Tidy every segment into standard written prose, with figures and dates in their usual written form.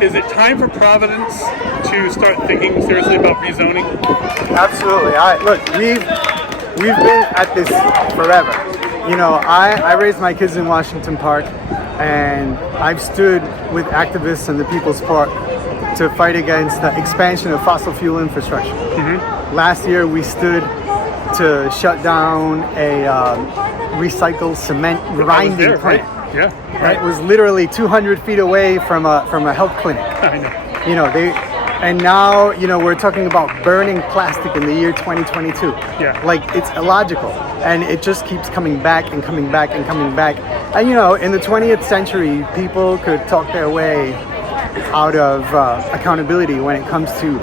Is it time for Providence to start thinking seriously about rezoning? Absolutely. Look, we've been at this forever. You know, I raised my kids in Washington Park, and I've stood with activists and the People's Park to fight against the expansion of fossil fuel infrastructure. Mm-hmm. Last year, we stood to shut down a recycled cement grinding plant. Right? Yeah, right. It was literally 200 feet away from a health clinic. I know. You know, and now, you know, we're talking about burning plastic in the year 2022. Yeah. Like, it's illogical. And it just keeps coming back and coming back and coming back. And, you know, in the 20th century, people could talk their way out of accountability when it comes to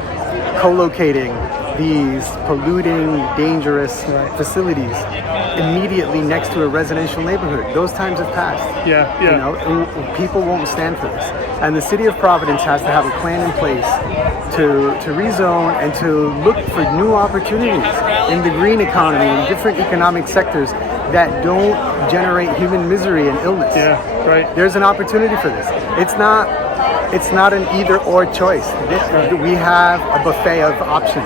co-locating these polluting, dangerous facilities immediately next to a residential neighborhood. Those times have passed. Yeah. You know, and people won't stand for this. And the city of Providence has to have a plan in place to rezone and to look for new opportunities in the green economy and different economic sectors that don't generate human misery and illness. Yeah, right. There's an opportunity for this. It's not an either-or choice. We have a buffet of options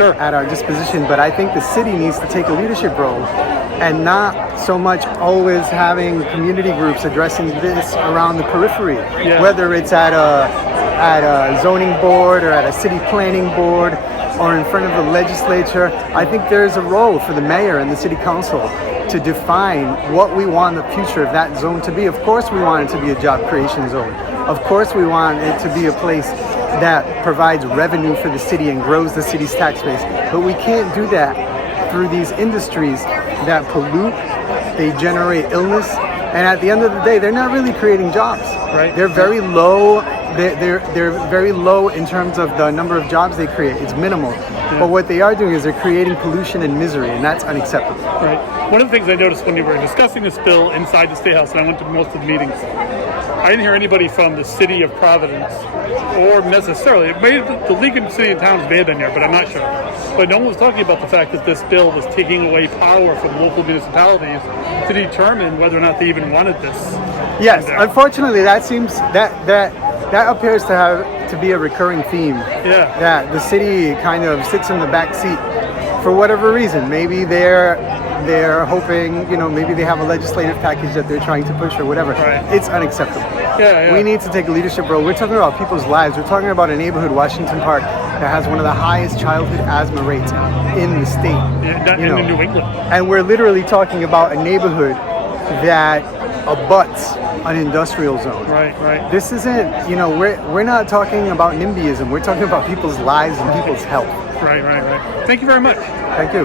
at our disposition, but I think the city needs to take a leadership role and not so much always having community groups addressing this around the periphery, whether it's at a zoning board or at a city planning board or in front of the legislature. I think there's a role for the mayor and the city council to define what we want the future of that zone to be. Of course, we want it to be a job creation zone. Of course, we want it to be a place that provides revenue for the city and grows the city's tax base. But we can't do that through these industries that pollute, they generate illness, and at the end of the day, they're not really creating jobs. Right. They're very low. They're very low in terms of the number of jobs they create. It's minimal. Yeah. But what they are doing is they're creating pollution and misery, and that's unacceptable. Right. One of the things I noticed when you were discussing this bill inside the State House, and I went to most of the meetings, I didn't hear anybody from the city of Providence, or necessarily, the League of City and Towns may have been here, but I'm not sure. But no one was talking about the fact that this bill was taking away power from local municipalities to determine whether or not they even wanted this. Yes, unfortunately, that seems that appears to be a recurring theme. Yeah. That the city kind of sits in the back seat for whatever reason. Maybe they're hoping, you know, maybe they have a legislative package that they're trying to push or whatever. Right. It's unacceptable. Yeah. We need to take a leadership role. We're talking about people's lives. We're talking about a neighborhood, Washington Park, that has one of the highest childhood asthma rates in the state. Yeah, in New England. And we're literally talking about a neighborhood that abuts an industrial zone. Right. This isn't, you know, we're not talking about NIMBYism. We're talking about people's lives and people's health. Right. Thank you very much. Thank you.